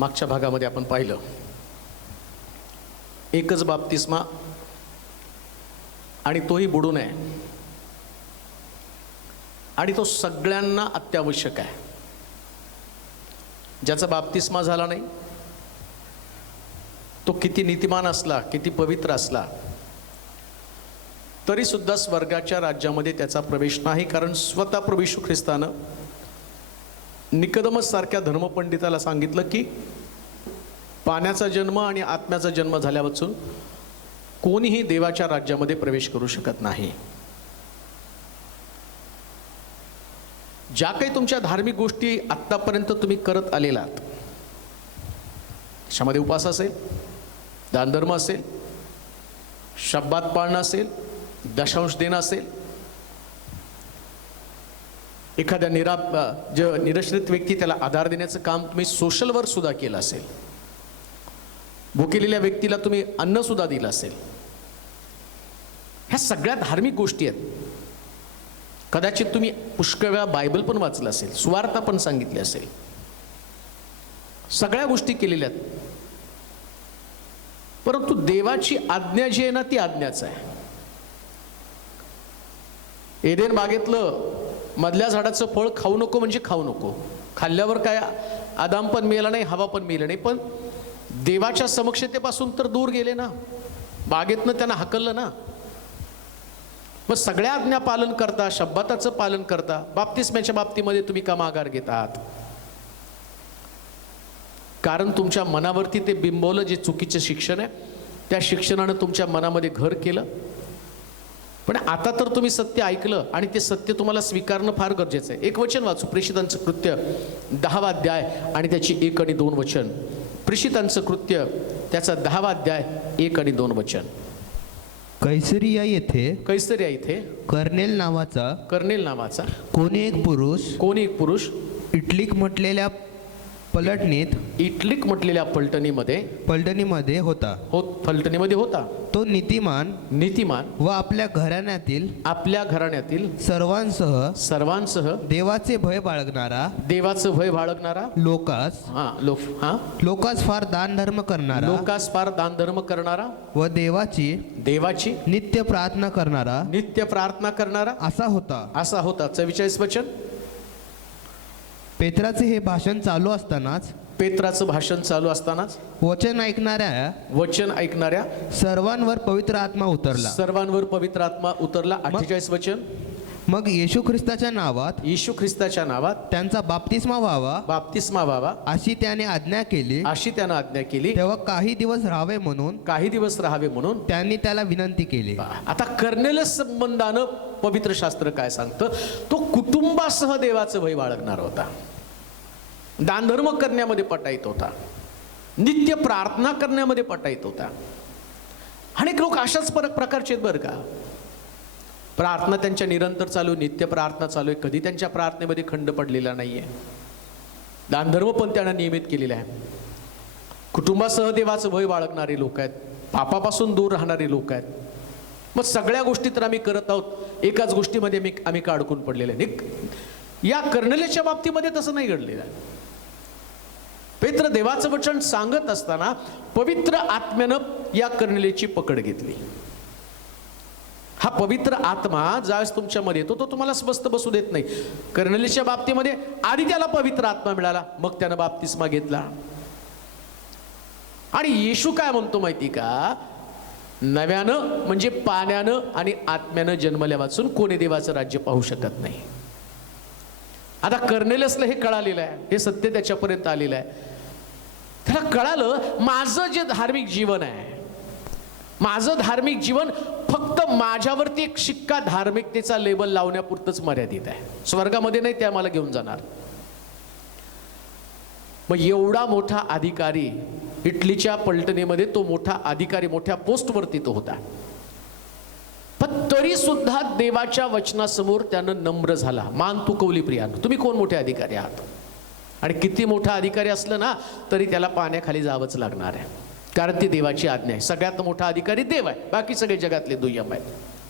मागच्या भागामध्ये आपण पाहिलं एकच बाप्तिस्मा आणि तोही बुडू नये आणि तो सगळ्यांना अत्यावश्यक आहे. ज्याचा बाप्तिस्मा झाला नाही तो किती नीतिमान असला, किती पवित्र असला तरी सुद्धा स्वर्गाच्या राज्यामध्ये त्याचा प्रवेश नाही. कारण स्वतः प्रभू येशू ख्रिस्तानं निकोदेमस सारख्या धर्मपंडिताला सांगितलं की पाण्याचा जन्म आणि आत्म्याचा जन्म झाल्यापासून कोणीही देवाच्या राज्यामध्ये प्रवेश करू शकत नाही. ज्या काही तुमच्या धार्मिक गोष्टी आत्तापर्यंत तुम्ही करत आलेलात, त्याच्यामध्ये उपवास असेल, दानधर्म असेल, शब्बात पाळणं असेल, दशांश देणं असेल, एखाद्या निरश्रित व्यक्ती त्याला आधार देण्याचं काम तुम्ही सोशल वर्क सुद्धा केलं असेल, भुकेलेल्या व्यक्तीला तुम्ही अन्न सुद्धा दिलं असेल, ह्या सगळ्या धार्मिक गोष्टी आहेत. कदाचित तुम्ही पुष्कळ वेळा बायबल पण वाचलं असेल, सुवार्ता पण सांगितली असेल, सगळ्या गोष्टी केलेल्या आहेत. परंतु देवाची आज्ञा जी आहे ना ती आज्ञाच आहे. एदेन बागेतलं मधल्या झाडाचं फळ खाऊ नको म्हणजे खाऊ नको. खाल्ल्यावर काय आदाम पण मेला नाही, हवा पण मेला नाही, पण देवाच्या समक्षतेपासून तर दूर गेले ना, बागेतनं त्यांना हकललं ना. मग सगळ्या आज्ञा पालन करता, शब्बाताचं पालन करता, बाप्तिस्म्याच्या बाबतीमध्ये तुम्ही का माघार घेत आहात? कारण तुमच्या मनावरती ते बिंबवलं जे चुकीचं शिक्षण आहे, त्या शिक्षणानं तुमच्या मनामध्ये घर केलं. पण आता तर तुम्ही सत्य ऐकलं आणि ते सत्य तुम्हाला स्वीकारणं फार गरजेचं आहे. एक वचन वाचू, प्रेषितांचं कृत्य 10वा अध्याय आणि त्याची 1 आणि 2 वचन. प्रेषितांचं कृत्य त्याचा 10वा अध्याय 1 आणि 2 वचन. कैसरिया येथे कर्नेल नावाचा कोणी एक पुरुष इटलीक म्हटलेल्या पलटणीमध्ये होता. तो नीतिमान व आपल्या घराण्यातील सर्वांसह देवाचे भय बाळगणारा लोकास फार दानधर्म करणारा व देवाची नित्य प्रार्थना करणारा असा होता. 44 वचन. पेत्राचे हे भाषण चालू असतानाच वचन ऐकणाऱ्या सर्वांवर पवित्र आत्मा उतरला. 48 वचन. मग येशू ख्रिस्ताच्या नावात त्यांचा बाप्तिस्मा व्हावा अशी त्याने आज्ञा केली. तेव्हा काही दिवस राहावे म्हणून त्यांनी त्याला विनंती केली. आता कर्नेलियस संबंधानं पवित्र शास्त्र काय सांगतं? तो कुटुंबासह देवाचं भय बाळगणार होता, दानधर्म करण्यामध्ये पटाईत होता, नित्य प्रार्थना करण्यामध्ये पटाईत होता. अनेक लोक अशाच प्रकारचे आहेत बरं का. प्रार्थना त्यांच्या निरंतर चालू, नित्य प्रार्थना चालू आहे, कधी त्यांच्या प्रार्थनेमध्ये खंड पडलेला नाहीये. दानधर्म पण त्यांना नियमित केलेला आहे. कुटुंबासह देवाचं भय बाळगणारे लोक आहेत, पापापासून दूर राहणारे लोक आहेत. मग सगळ्या गोष्टी तर आम्ही करत आहोत, एकाच गोष्टीमध्ये आम्ही का अडकून पडलेले नाही? या कर्नेलियसच्या बाबतीमध्ये तसं नाही घडलेलं. पेत्र देवाचं वचन सांगत असताना पवित्र आत्म्यानं या कर्नेलियसची पकड घेतली. हा पवित्र आत्मा ज्यावेळेस तुमच्यामध्ये येतो तो तुम्हाला स्वस्थ बसू देत नाही. कर्नेलियसच्या बाबतीमध्ये आधी त्याला पवित्र आत्मा मिळाला, मग त्यानं बाप्तिस्मा घेतला. आणि येशू काय म्हणतो माहिती का? नव्यानं म्हणजे पाण्यानं आणि आत्म्यानं जन्मल्या वाचून कोणी देवाचं राज्य पाहू शकत नाही. आता कर्नेलियसला हे कळालेलं आहे, हे सत्य त्याच्यापर्यंत आलेलं आहे. त्याला कळालं माझं जे धार्मिक जीवन आहे, माझं धार्मिक जीवन फक्त माझ्यावरती एक शिक्का धार्मिकतेचा लेबल लावण्यापुरतंच मर्यादित आहे, स्वर्गामध्ये नाही त्या मला घेऊन जाणार. मग एवढा मोठा अधिकारी, इटलीच्या पलटणीमध्ये तो मोठा अधिकारी, मोठ्या पोस्टवरती तो होता, पण तरी सुद्धा देवाच्या वचनासमोर त्यानं नम्र झाला, मान तुकवली. प्रियानं, तुम्ही कोण मोठे अधिकारी आहात? आणि किती मोठा अधिकारी असलं ना तरी त्याला पाण्याखाली जावंच लागणार आहे, कारण ती देवाची आज्ञा आहे. सगळ्यात मोठा अधिकारी देव आहे, बाकी सगळे जगातले दुय्यम आहेत.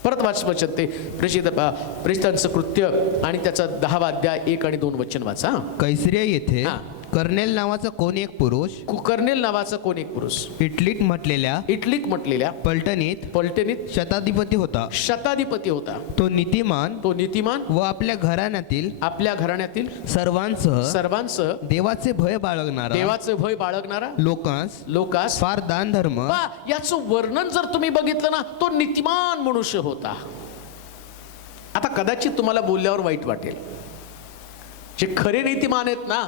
परत वचन ते प्रेषितांचं कृत्य आणि त्याचा 10वा अध्याय 1 आणि 2 वचन वाचा. कैसरिया येथे कर्नेल नावाचा कोण एक पुरुष कर्नेल नावाचा कोण एक पुरुष इटलीत म्हटलेल्या पलटणीत शताधिपती शताधिपती होता. तो नीतिमान व आपल्या घराण्यातील सर्वांसह देवाचे भय बाळगणारा लोकांस फार दान धर्म. याचं वर्णन जर तुम्ही बघितलं ना, तो नीतिमान मनुष्य होता. आता कदाचित तुम्हाला बोलल्यावर वाईट वाटेल, जे खरे नीतिमान आहेत ना,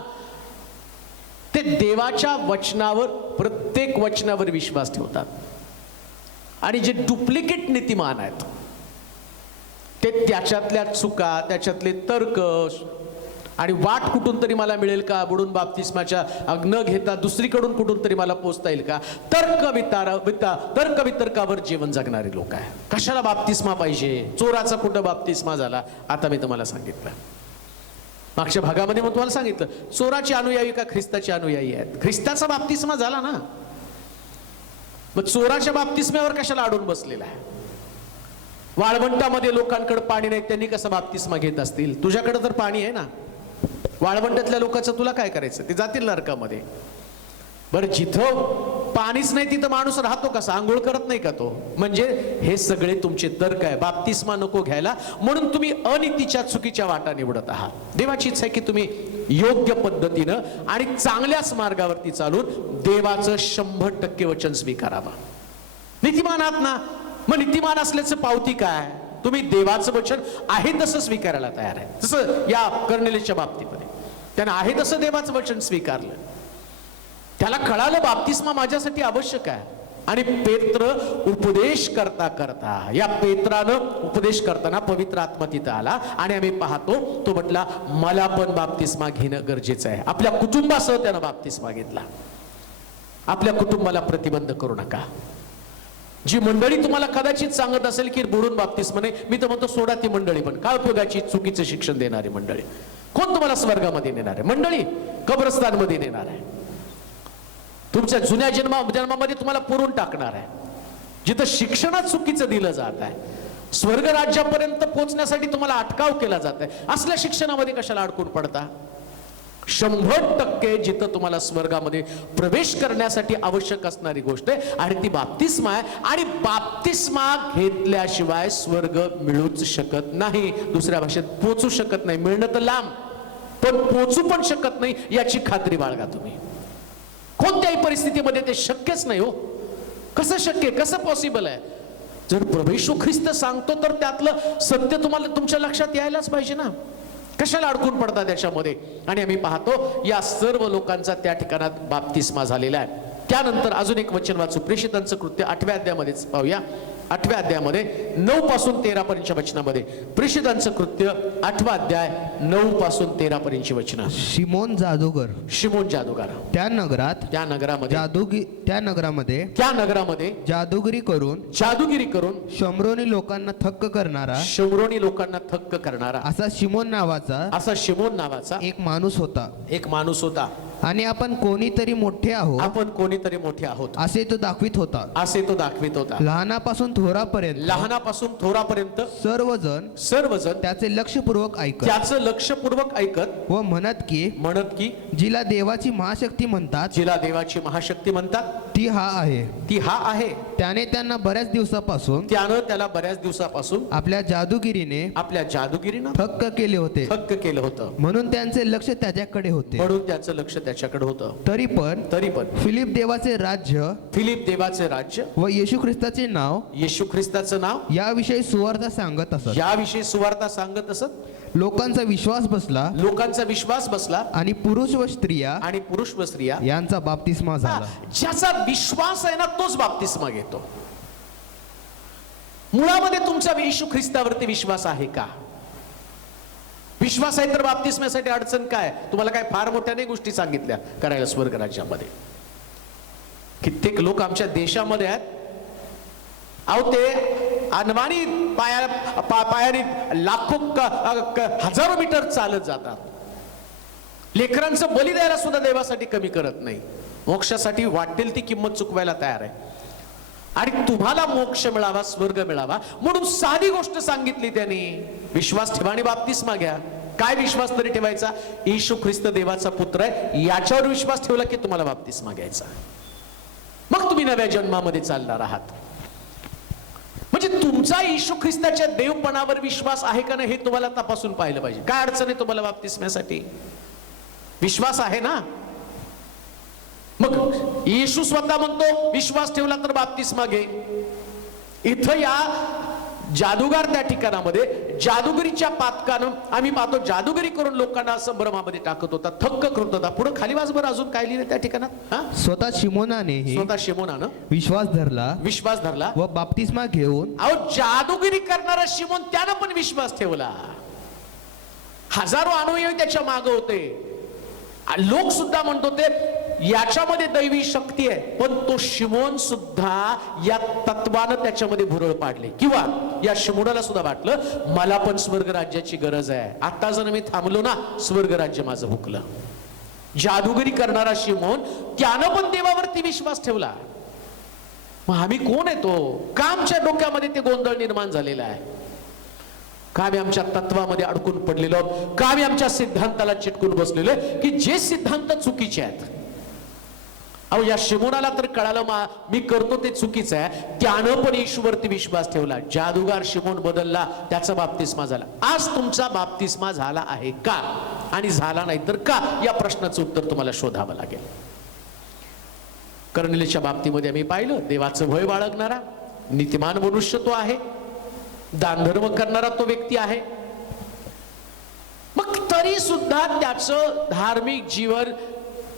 ते देवाच्या वचनावर, प्रत्येक वचनावर विश्वास ठेवतात. आणि जे डुप्लिकेट नीतिमान आहेत ते त्याच्यातल्या चुका, त्याच्यातले तर्क आणि वाट कुठून तरी मला मिळेल का, बुडून बाप्तिस्माच्या न घेता दुसरीकडून कुठून तरी मला पोचता येईल का, तर्क वितर्कावर जीवन जगणारे लोक आहे. कशाला बाप्तिस्मा पाहिजे, चोराचा कुठं बाप्तिस्मा झाला. आता मी तुम्हाला सांगितलं मागच्या भागामध्ये, मग तुम्हाला सांगितलं चोराची अनुयायी का ख्रिस्ताची अनुयायी आहेत. ख्रिस्ताचा बाप्तिस्मा झाला ना, मग चोराच्या बाप्तिस्म्यावर कशाला अडून बसलेला आहे. वाळवंटामध्ये लोकांकडे पाणी नाही, त्यांनी कसा बाप्तिस्मा घेत असतील. तुझ्याकडे तर पाणी आहे ना, वाळवंटातल्या लोकांचं तुला काय करायचं, ते जातील नरकामध्ये. बरं, जिथं पाणीच नाही तिथं माणूस राहतो कसा, आंघोळ करत नाही का तो. म्हणजे हे सगळे तुमचे तर्क आहे. बाप्तिस्मा नको घ्यायला म्हणून तुम्ही अनितीच्या चुकीच्या वाटा निवडत आहात. देवाची इच्छा आहे की तुम्ही योग्य पद्धतीनं आणि चांगल्याच मार्गावरती चालून देवाचं 100% वचन स्वीकारावं. नीतिमान आहात ना, मग नीतिमान असल्याचं पावती काय, तुम्ही देवाचं वचन आहे तसं स्वीकारायला तयार आहे. जसं या कर्नेलीच्या बाबतीमध्ये त्यानं आहे तसं देवाचं वचन स्वीकारलं. त्याला कळालं बाप्तिस्मा माझ्यासाठी आवश्यक आहे. आणि पेत्र उपदेश करता या पेत्रानं उपदेश करताना पवित्र आत्मा तिथं आला आणि आम्ही पाहतो तो म्हटला मला पण बाप्तिस्मा घेणं गरजेचं आहे. आपल्या कुटुंबासह त्यानं बाप्तिस्मा घेतला. आपल्या कुटुंबाला प्रतिबंध करू नका. जी मंडळी तुम्हाला कदाचित सांगत असेल की बुडून बाप्तिस्मा नाही, मी तर म्हणतो सोडा ती मंडळी. पण काय उपयोगाची चुकीचं शिक्षण देणारी मंडळी. कोण तुम्हाला स्वर्गामध्ये नेणार आहे? मंडळी कब्रस्तानमध्ये नेणार आहे. तुमच्या जुन्या जन्मामध्ये तुम्हाला पुरून टाकणार आहे. जिथं शिक्षणात चुकीचं दिलं जात आहे, स्वर्ग राज्यापर्यंत पोहोचण्यासाठी तुम्हाला अटकाव केला जात आहे, असल्या शिक्षणामध्ये कशाला अडकून पडता. 100% जिथं तुम्हाला स्वर्गामध्ये प्रवेश करण्यासाठी आवश्यक असणारी गोष्ट आहे आणि ती बाप्तिस्मा आहे. आणि बाप्तिस्मा घेतल्याशिवाय स्वर्ग मिळूच शकत नाही. दुसऱ्या भाषेत पोचू शकत नाही. मिळणं तर लांब, पण पोचू पण शकत नाही याची खात्री बाळगा तुम्ही. कोणत्याही परिस्थितीमध्ये ते शक्यच नाही हो. कसं शक्य, कसं पॉसिबल आहे. जर प्रभू येशू ख्रिस्त सांगतो तर त्यातलं सत्य तुम्हाला तुमच्या लक्षात यायलाच पाहिजे ना. कशाला अडकून पडतात त्याच्यामध्ये. आणि आम्ही पाहतो या सर्व लोकांचा त्या ठिकाणात बाप्तिस्मा झालेला आहे. त्यानंतर अजून एक वचन वाचू, प्रेषितांचं कृत्य 8व्या अध्यायामध्येच पाहूया. 8व्या अध्यायामध्ये 9 पासून 13 पर्यंतच्या वचनामध्ये, प्रेषितांचं कृत्य 8वा अध्याय 9 पासून 13 पर्यंतची वचनं. शिमोन जादूगर त्या नगरामध्ये जादूगिरी करून शंभरोनी लोकांना थक्क करणारा असा शिमोन नावाचा एक माणूस होता. आणि आपण कोणीतरी मोठे आहोत असे तो दाखवित होता. लहानापासून थोरापर्यंत सर्वजण त्याचे लक्षपूर्वक ऐकत व म्हणत की जिला देवाची महाशक्ती म्हणतात ती हा आहे. त्याने त्यांना बऱ्याच दिवसापासून आपल्या जादूगिरीने थक्क केले होते. म्हणून त्यांचे लक्ष त्याच्याकडे होतं. तरी पण फिलिप देवाचे राज्य व येशू ख्रिस्ताचे नाव याविषयी सुवार्ता सांगत असत. लोकांचा विश्वास बसला आणि पुरुष व स्त्रिया यांचा बाप्तिस्मा झाला. ज्याचा विश्वास आहे ना तोच बाप्तिस्मा घेतो. मुळामध्ये तुमचा येशू ख्रिस्तावरती विश्वास आहे का? विश्वास आहे तर बाप्तिस्म्यासाठी अडचण काय? तुम्हाला काय फार मोठ्या नाही गोष्टी सांगितल्या करायला स्वर्ग राज्यामध्ये. कित्येक लोक आमच्या देशामध्ये आहेत, अहो ते अनवाणी पायाने लाखो हजारो मीटर चालत जातात. लेकरांचं बली द्यायला सुद्धा देवासाठी कमी करत नाही. मोक्षासाठी वाटेल ती किंमत चुकवायला तयार आहे. आणि तुम्हाला मोक्ष मिळावा, स्वर्ग मिळावा म्हणून साधी गोष्ट सांगितली त्यांनी, विश्वास ठेवा आणि बाप्तिस्मा घ्या. काय विश्वास तरी ठेवायचा? येशू ख्रिस्त देवाचा पुत्र आहे, याच्यावर विश्वास ठेवला की तुम्हाला बाप्तिस्मा घ्यायचा. मग तुम्ही नव्या जन्मामध्ये चालणार आहात. म्हणजे तुमचा येशू ख्रिस्ताच्या देवपणावर विश्वास आहे का नाही हे तुम्हाला तपासून पाहिलं पाहिजे. काय अडचण आहे तुम्हाला बाप्तिस्म्यासाठी? विश्वास आहे ना? मग येशू स्वतः म्हणतो विश्वास ठेवला तर बाप्तिस्मा घे. इथं या जादूगार त्या ठिकाणामध्ये जादूगिरीच्या पातकानं आम्ही पाहतो, जादूगिरी करून लोकांना संभ्रमामध्ये टाकत होता, थक्क करत होता. पुढे खाली वाजभर अजून काय लिहिलं त्या ठिकाणात? स्वतः शिमोनानं विश्वास धरला व बाप्तिस्मा घेऊन. अहो, जादूगिरी करणारा शिमोन त्यानं पण विश्वास ठेवला. हजारो अनुयायी त्याच्या मागे होते. लोक सुद्धा म्हणत होते याच्यामध्ये दैवी शक्ती आहे, पण तो शिमोन सुद्धा या तत्वानं त्याच्यामध्ये भुरळ पाडले. किंवा या शिमोनाला सुद्धा वाटलं मला पण स्वर्ग राज्याची गरज आहे, आता जर मी थांबलो ना स्वर्ग राज्य माझं हुकलं. जादूगिरी करणारा शिमोन त्यानं पण देवावरती विश्वास ठेवला. मग आम्ही कोण आहे तो? का आमच्या डोक्यामध्ये ते गोंधळ निर्माण झालेला आहे? का आम्ही आमच्या तत्वामध्ये अडकून पडलेलो आहोत? का आम्ही आमच्या सिद्धांताला चिटकून बसलेलो आहे की जे सिद्धांत चुकीचे आहेत? अहो, या शिमोनाला तर कळालं मी करतो ते चुकीचं आहे, त्यानं पण येशूवरती विश्वास ठेवला. जादूगार शिमोन बदलला, त्याचा बाप्तिस्मा झाला. आज तुमचा बाप्तिस्मा झाला आहे का? आणि झाला नाही तर का? या प्रश्नाचं उत्तर तुम्हाला शोधावं लागेल. कर्नेलीच्या बाबतीमध्ये आम्ही पाहिलं देवाचं भय बाळगणारा नीतिमान मनुष्य तो आहे, दानधर्म करणारा तो व्यक्ती आहे. मग तरी सुद्धा त्याचं धार्मिक जीवन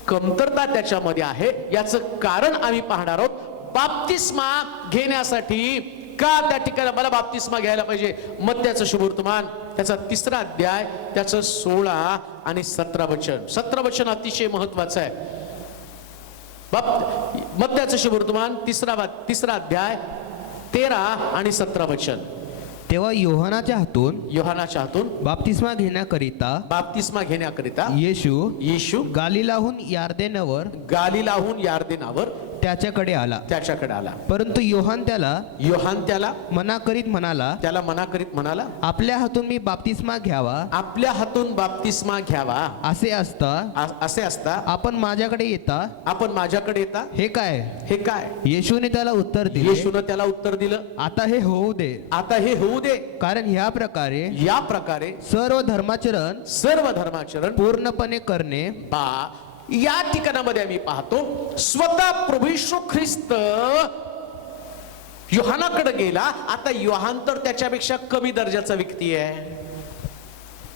कमतरता त्याच्यामध्ये आहे. याचं कारण आम्ही पाहणार आहोत. बाप्तिस्मा घेण्यासाठी का त्या ठिकाणी मला बाप्तिस्मा घ्यायला पाहिजे? मत्त्याचं शुभवर्तमान त्याचा 3रा अध्याय त्याचं 16 आणि 17 वचन. 17 वचन अतिशय महत्वाचं आहे. मत्त्याचं शुभवर्तमान 3रा अध्याय 13 आणि 17 वचन. तेव्हा योहानाच्या हातून बाप्तिस्मा घेण्याकरिता येशू गालिलाहून यार्देनावर त्याच्याकडे आला. परंतु योहान त्याला मना करीत म्हणाला, आपल्या हातून मी बाप्तिस्मा घ्यावा असे असता आपण माझ्याकडे येता हे काय? येशूने त्याला उत्तर दिलं, आता हे होऊ दे, कारण ह्या प्रकारे सर्व धर्माचरण पूर्णपणे करणे. या ठिकाणामध्ये आम्ही पाहतो स्वतः प्रभू येशू ख्रिस्त योहानाकडे गेला. आता योहान तर त्याच्यापेक्षा कमी दर्जाचा व्यक्ती आहे.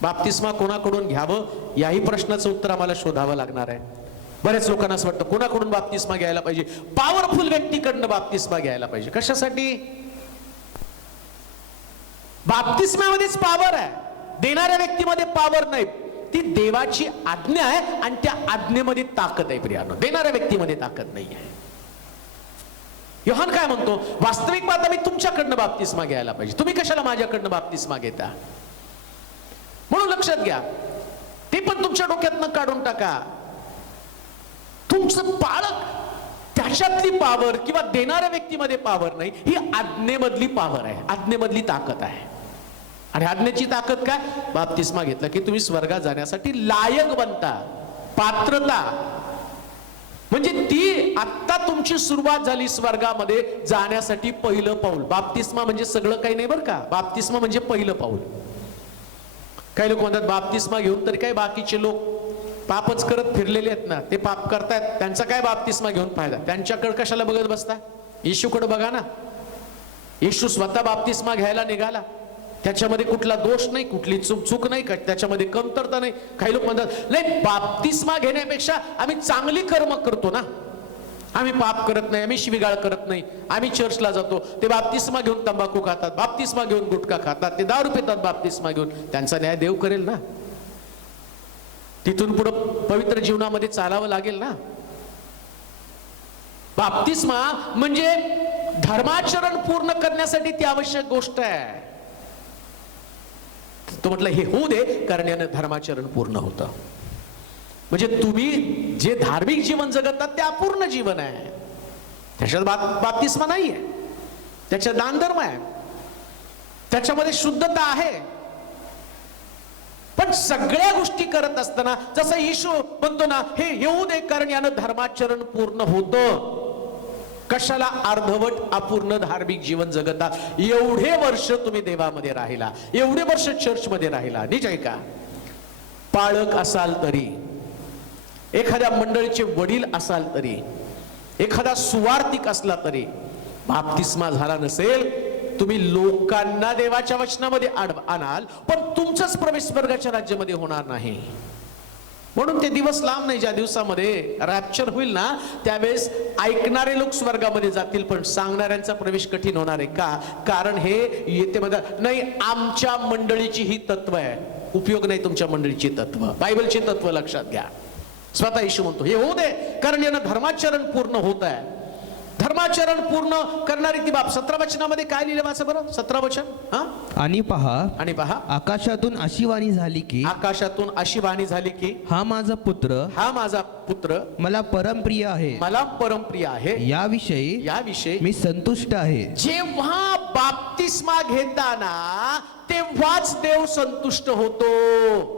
बाप्तिस्मा कोणाकडून घ्यावं याही प्रश्नाचं उत्तर आम्हाला शोधावं लागणार आहे. बऱ्याच लोकांना असं वाटतं कोणाकडून बाप्तिस्मा घ्यायला पाहिजे? पॉवरफुल व्यक्तीकडनं बाप्तिस्मा घ्यायला पाहिजे. कशासाठी? बाप्तिस्म्यामध्येच पॉवर आहे, देणाऱ्या व्यक्तीमध्ये पॉवर नाही. ती देवाची आज्ञा आहे आणि त्या आज्ञेमध्ये ताकद आहे. प्रियानो, देणाऱ्या व्यक्तीमध्ये ताकद नाही आहे. योहान काय म्हणतो? वास्तविक बात मी तुमच्याकडनं बाप्तिस्मा घ्यायला पाहिजे, तुम्ही कशाला माझ्याकडनं बाप्तिस्मा घेता? म्हणून लक्षात घ्या, ते पण तुमच्या डोक्यातनं काढून टाका. तुमचं पालक त्याच्यातली पॉवर किंवा देणाऱ्या व्यक्तीमध्ये पॉवर नाही, ही आज्ञेमधली पॉवर आहे, आज्ञेमधली ताकद आहे. आणि आज्ञेची ताकद काय? बाप्तिस्मा घेतला की तुम्ही स्वर्गात जाण्यासाठी लायक बनता. पात्रता म्हणजे ती आता तुमची सुरुवात झाली स्वर्गामध्ये जाण्यासाठी पहिलं पाऊल. बाप्तिस्मा म्हणजे सगळं काही नाही बरं का. बाप्तिस्मा म्हणजे पहिलं पाऊल. काही लोक म्हणतात बाप्तिस्मा घेऊन तरी काय बाकीचे लोक पापच करत फिरलेले आहेत ना, ते पाप करतायत, त्यांचा काय बाप्तिस्मा घेऊन फायदा? त्यांच्याकडे कशाला बघत बसता? येशूकडे बघा ना. येशू स्वतः बाप्तिस्मा घ्यायला निघाला, त्याच्यामध्ये कुठला दोष नाही, कुठली चूक नाही, त्याच्यामध्ये कमतरता नाही. काही लोक म्हणतात नाही बाप्तिस्मा घेण्यापेक्षा आम्ही चांगली कर्म करतो ना, आम्ही पाप करत नाही, आम्ही शिवीगाळ करत नाही, आम्ही चर्चला जातो. ते बाप्तिस्मा घेऊन तंबाखू खातात, बाप्तिस्मा घेऊन गुटखा खातात, ते दारू पितात बाप्तिस्मा घेऊन. त्यांचा न्याय देव करेल ना. तिथून पुढे पवित्र जीवनामध्ये चालावं लागेल ना. बाप्तिस्मा म्हणजे धर्माचरण पूर्ण करण्यासाठी ती आवश्यक गोष्ट आहे. तो म्हटलं हे होऊ दे, कारण यानं धर्माचरण पूर्ण होतं. म्हणजे तुम्ही जे धार्मिक जीवन जगतात ते अपूर्ण जीवन आहे, त्याच्यात बाप्तिस्मा नाहीये, त्याच्यात दानधर्म आहे, त्याच्यामध्ये शुद्धता आहे, पण पण सगळ्या गोष्टी करत असताना जसं येशू म्हणतो ना, हे येऊ दे कारण यानं धर्माचरण पूर्ण होतं. कशाला अर्धवट अपूर्ण धार्मिक जीवन जगता? एवढे वर्ष तुम्ही देवामध्ये राहिला, एवढे वर्ष चर्चमध्ये राहिला, निज ऐका, पाळक असाल तरी, एखाद्या मंडळीचे वडील असाल तरी, एखादा सुवार्तिक असला तरी, बाप्तिस्मा झाला नसेल, तुम्ही लोकांना देवाच्या वचनामध्ये आणाल, पण तुमचाच प्रवेश स्वर्गाच्या राज्यामध्ये होणार नाही. म्हणून ते दिवस लांब नाही, ज्या दिवसामध्ये रॅप्चर होईल ना, त्यावेळेस ऐकणारे लोक स्वर्गामध्ये जातील, पण सांगणाऱ्यांचा प्रवेश कठीण होणार आहे. का? कारण हे येते मध्ये नाही, आमच्या मंडळीची ही तत्व आहे. उपयोग नाही तुमच्या मंडळीची तत्व, बायबलची तत्व लक्षात घ्या. स्वतः येशू म्हणतो हे होऊ दे कारण यानं धर्माचरण पूर्ण होत आहे. धर्माचरण पूर्ण करणारी ती बाब 17 वचनामध्ये काय लिहिलं वाचा बरं, 17 वचन. आणि पहा आकाशातून अशी वाणी झाली की, आकाशातून अशी वाणी झाली की, हा माझा पुत्र मला परमप्रिय आहे, मला परमप्रिय आहे, याविषयी मी संतुष्ट आहे. जेव्हा बाप्तिस्मा घेताना तेव्हाच देव संतुष्ट होतो.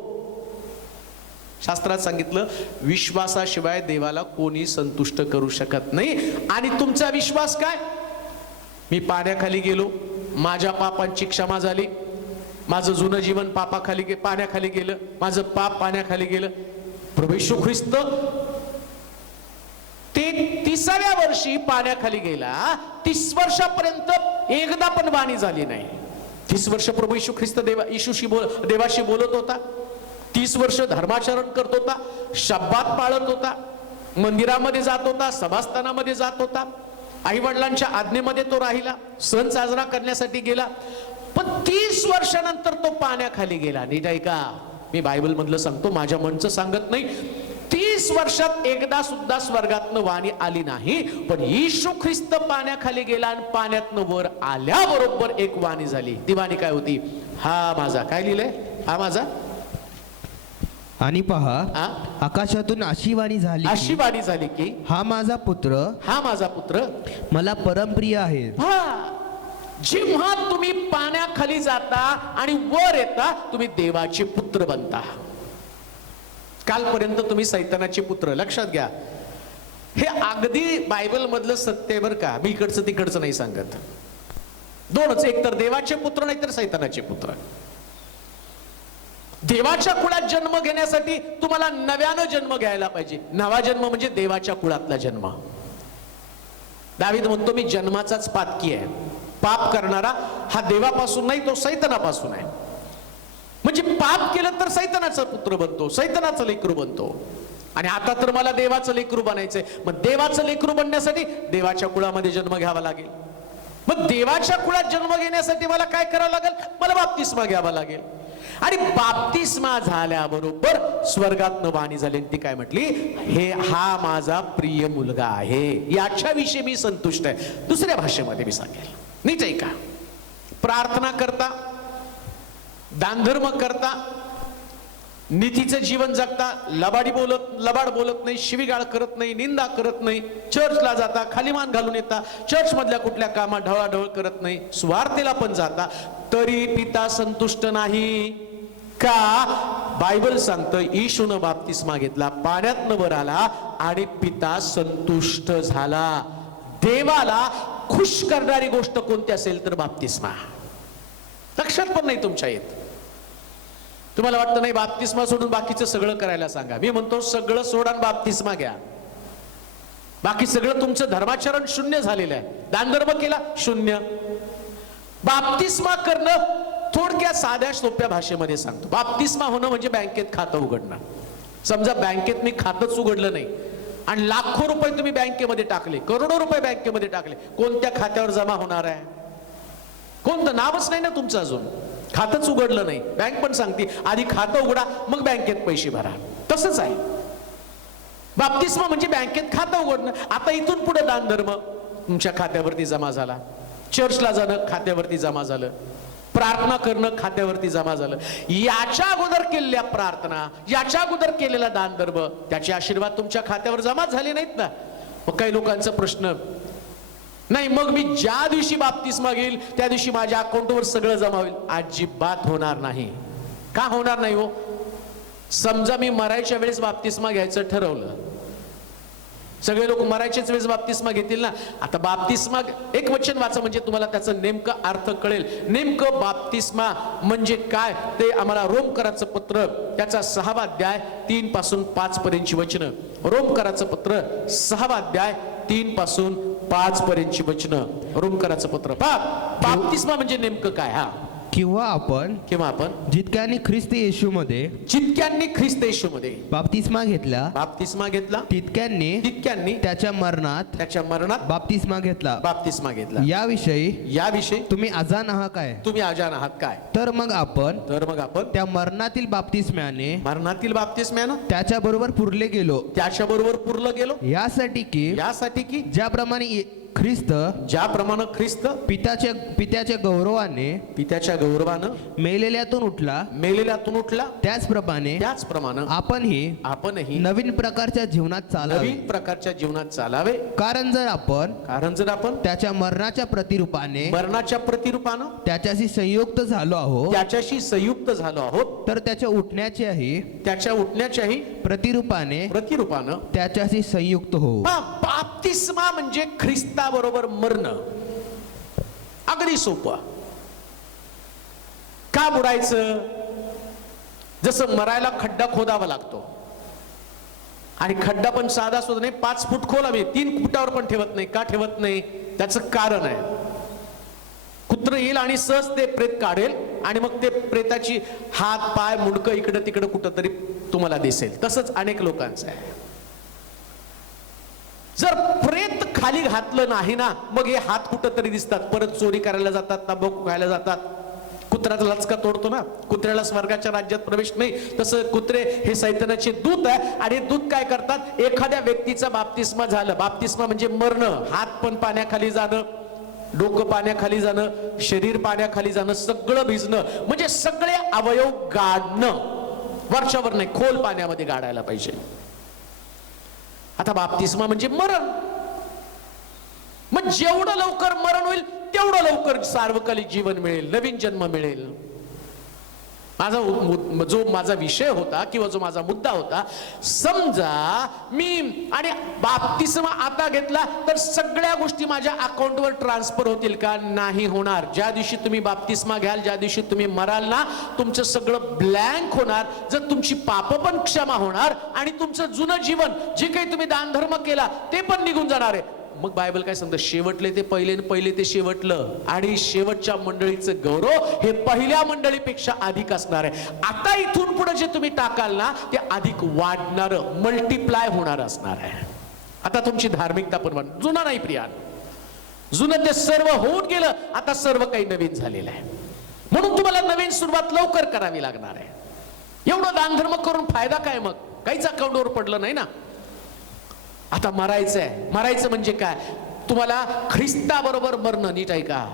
शास्त्रात सांगितलं विश्वासाशिवाय देवाला कोणी संतुष्ट करू शकत नाही. आणि तुमचा विश्वास काय? मी पाण्याखाली गेलो, माझ्या पापांची क्षमा झाली, माझं जुनं जीवन पाण्याखाली गेलं, माझं पाप पाण्याखाली गेलं. प्रभू येशू ख्रिस्त ते 30व्या वर्षी पाण्याखाली गेला, 30 वर्षापर्यंत एकदा पण वाणी झाली नाही. 30 वर्ष प्रभू येशू ख्रिस्त देवाशी बोलत होता, 30 वर्ष धर्माचरण करत होता, शब्बात पाळत होता, मंदिरामध्ये जात होता, सभास्थानामध्ये जात होता, आई वडिलांच्या आज्ञेमध्ये तो राहिला, सण साजरा करण्यासाठी गेला. पण 30 वर्षानंतर तो पाण्याखाली गेला. नीट ऐका, मी बायबल मधलं सांगतो, माझ्या मनचं सांगत नाही. 30 वर्षात एकदा सुद्धा स्वर्गातनं वाणी आली नाही. पण येशू ख्रिस्त पाण्याखाली गेला आणि पाण्यातनं वर आल्याबरोबर एक वाणी झाली. ती वाणी काय होती? हा माझा, काय लिहिलंय, हा माझा. आणि पहा आकाशातून अशी वाणी झाली की, हा माझा पुत्र मला परमप्रिय आहे. जेव्हा तुम्ही पाण्याखाली जाता आणि वर येता, तुम्ही देवाचे पुत्र बनता. कालपर्यंत तुम्ही सैतानाचे पुत्र. लक्षात घ्या, हे अगदी बायबल मधलं सत्य बर का, मी इकडचं तिकडचं नाही सांगत. दोनच, एक तर देवाचे पुत्र नाही तर सैतानाचे पुत्र. देवाच्या कुळात जन्म घेण्यासाठी तुम्हाला नव्यानं जन्म घ्यायला पाहिजे. नवा जन्म म्हणजे देवाच्या कुळातला जन्म. दावीद म्हणतो मी जन्माचाच पातकी आहे. पाप करणारा हा देवापासून नाही, तो सैतानापासून आहे. म्हणजे पाप केलं तर सैतानाचा पुत्र बनतो, सैतानाचं लेकरू बनतो. आणि आता तर मला देवाचं लेकरू बनायचंय. मग देवाचं लेकरू बनण्यासाठी देवाच्या कुळामध्ये जन्म घ्यावा लागेल. मग देवाच्या कुळात जन्म घेण्यासाठी मला काय करावं लागेल? मला बाप्तिस्मा घ्यावा लागेल. आणि बाप्तिस्मा झाल्याबरोबर स्वर्गातनं वाणी झाली, ती काय म्हटली? हा माझा प्रिय मुलगा आहे, याच्याविषयी मी संतुष्ट आहे. दुसऱ्या भाषेमध्ये मी सांगेल, नीट ऐका. प्रार्थना करता, दानधर्म करता, नीतीचं जीवन जगता, लबाड बोलत नाही, शिवीगाळ करत नाही, निंदा करत नाही, चर्चला जाता, खाली मान घालून येता, चर्च मधल्या कुठल्या कामात ढवळाढवळ करत नाही, स्वार्थेला पण जाता, तरी पिता संतुष्ट नाही. का? बायबल सांगतं येशूनं बाप्तिस्मा घेतला, पाण्यातनं वर आला आणि पिता संतुष्ट झाला. देवाला खुश करणारी गोष्ट कोणती असेल तर बाप्तिस्मा. लक्षात पण नाही तुमच्या येत. तुम्हाला वाटतं नाही बाप्तिस्मा सोडून बाकीचं सगळं करायला सांगा. मी म्हणतो सगळं सोडा, बाप्तिस्मा घ्या. बाकी सगळं तुमचं धर्माचरण शून्य झालेलं आहे. दानधर्म केला शून्य. बाप्तिस्मा करणं थोडक्या साध्या सोप्या भाषेमध्ये सांगतो. बाप्तिस्मा होणं म्हणजे बँकेत खातं उघडणं. समजा बँकेत मी खातंच उघडलं नाही आणि लाखो रुपये तुम्ही बँकेमध्ये टाकले, करोडो रुपये बँकेमध्ये टाकले, कोणत्या खात्यावर जमा होणार आहे? कोणतं नावच नाही ना तुमचं, अजून खातंच उघडलं नाही. बँक पण सांगते आधी खातं उघडा मग बँकेत पैसे भरा. तसंच आहे बाप्तिस्मा म्हणजे बँकेत खातं उघडणं. आता इथून पुढे दानधर्म तुमच्या खात्यावरती जमा झाला, चर्चला जाणं खात्यावरती जमा झालं, प्रार्थना करणं खात्यावरती जमा झालं. याच्या अगोदर केलेल्या प्रार्थना, याच्या अगोदर केलेला दानधर्म, त्याचे आशीर्वाद तुमच्या खात्यावर जमा झाले नाहीत ना. मग काही लोकांचा प्रश्न, नाही मग मी ज्या दिवशी बाप्तिस्मा घेईल त्या दिवशी माझ्या अकाउंटवर सगळं जमा होईल. अजिबात होणार नाही. का होणार नाही हो? समजा मी मरायच्या वेळेस बाप्तिस्मा घ्यायचं ठरवलं, सगळे लोक मरायच्याच वेळेस बाप्तिस्मा घेतील ना. आता बाप्तिस्मा एक वचन वाचा म्हणजे तुम्हाला त्याचा नेमका अर्थ कळेल. नेमकं बाप्तिस्मा म्हणजे काय ते आम्हाला रोमकराचं पत्र त्याचा 6वा अध्याय 3 पासून 5 पर्यंतची वचनं. रोमकराचं पत्र 6वा अध्याय 3 पासून 5 पर्यंतची वचनं. रोमकराचं पत्र बाप्तिस्मा म्हणजे नेमकं काय. किंवा आपण जितक्यांनी ख्रिस्त येशूमध्ये बाप्तिस्मा घेतला तितक्यांनी त्याच्या मरणात बाप्तिस्मा घेतला. याविषयी तुम्ही अजाण आहात काय. तर मग आपण त्या मरणातील बाप्तिस्म्याने त्याच्याबरोबर पुरले गेलो. यासाठी की ज्याप्रमाणे ख्रिस्त पित्याच्या गौरवानं मेलेल्यातून उठला त्याचप्रमाणे आपणही नवीन प्रकारच्या जीवनात चालावे. कारण जर आपण त्याच्या मरणाच्या प्रतिरूपाने त्याच्याशी संयुक्त झालो आहोत तर त्याच्या उठण्याच्याही प्रतिरूपाने त्याच्याशी संयुक्त होऊ. बाप्तिस्मा म्हणजे ख्रिस्ताबरोबर मरणं. अगदी सोपं. का बुडायचं. जसं मरायला खड्डा खोदावा लागतो आणि खड्डा पण साधा सुद्धा नाही, 5 फूट खोल आम्ही 3 फुटावर पण ठेवत नाही. का ठेवत नाही. त्याचं कारण आहे. कुत्र येईल आणि सहज ते प्रेत काढेल आणि मग ते प्रेताची हात पाय मुंडकं इकडं तिकडं कुठं तरी तुम्हाला दिसेल. तसंच अनेक लोकांचं आहे. जर प्रेत खाली घातलं नाही ना मग हे हात कुठं तरी दिसतात. परत चोरी करायला जातात, तंबाखू खायला जातात. कुत्र्याचा लचका तोडतो ना, कुत्र्याला स्वर्गाच्या राज्यात प्रवेश नाही. तसं कुत्रे हे सैतानाचे दूत आहे आणि दूत काय करतात. एखाद्या व्यक्तीचा बाप्तिस्मा झालं. बाप्तिस्मा म्हणजे मरणं. हात पण पाण्याखाली जाणं, डोकं पाण्याखाली जाणं, शरीर पाण्याखाली जाणं, सगळं भिजणं म्हणजे सगळे अवयव गाडणं. वरच्यावर नाही, खोल पाण्यामध्ये गाडायला पाहिजे. आता बाप्तिस्मा म्हणजे मरण. मग जेवढं लवकर मरण होईल तेवढं लवकर सार्वकालिक जीवन मिळेल, नवीन जन्म मिळेल. माझा विषय होता किंवा जो माझा मुद्दा होता, समजा मी आणि बाप्तिस्मा आता घेतला तर सगळ्या गोष्टी माझ्या अकाउंटवर ट्रान्सफर होतील का. नाही होणार. ज्या दिवशी तुम्ही बाप्तिस्मा घ्याल, ज्या दिवशी तुम्ही मराल ना, तुमचं सगळं ब्लँक होणार. जर तुमची पाप पण क्षमा होणार आणि तुमचं जुनं जीवन जे काही तुम्ही दानधर्म केला ते पण निघून जाणार आहे. मग बायबल काय सांगतं. शेवटले ते पहिले ते शेवटलं आणि शेवटच्या मंडळीचं गौरव हे पहिल्या मंडळीपेक्षा अधिक असणार आहे. आता इथून पुढे जे तुम्ही टाकाल ना ते अधिक वाढणार, मल्टिप्लाय होणार असणार आहे. आता तुमची धार्मिकता पण जुना नाही प्रिया. जुनं ते सर्व होऊन गेलं. आता सर्व काही नवीन झालेलं आहे. म्हणून तुम्हाला नवीन सुरुवात लवकर करावी लागणार आहे. एवढं दानधर्म करून फायदा काय. मग काहीच अकाउंटवर पडलं नाही ना. आता मरायचं म्हणजे काय. तुम्हाला ख्रिस्ताबरोबर मरणं. नीट ऐका.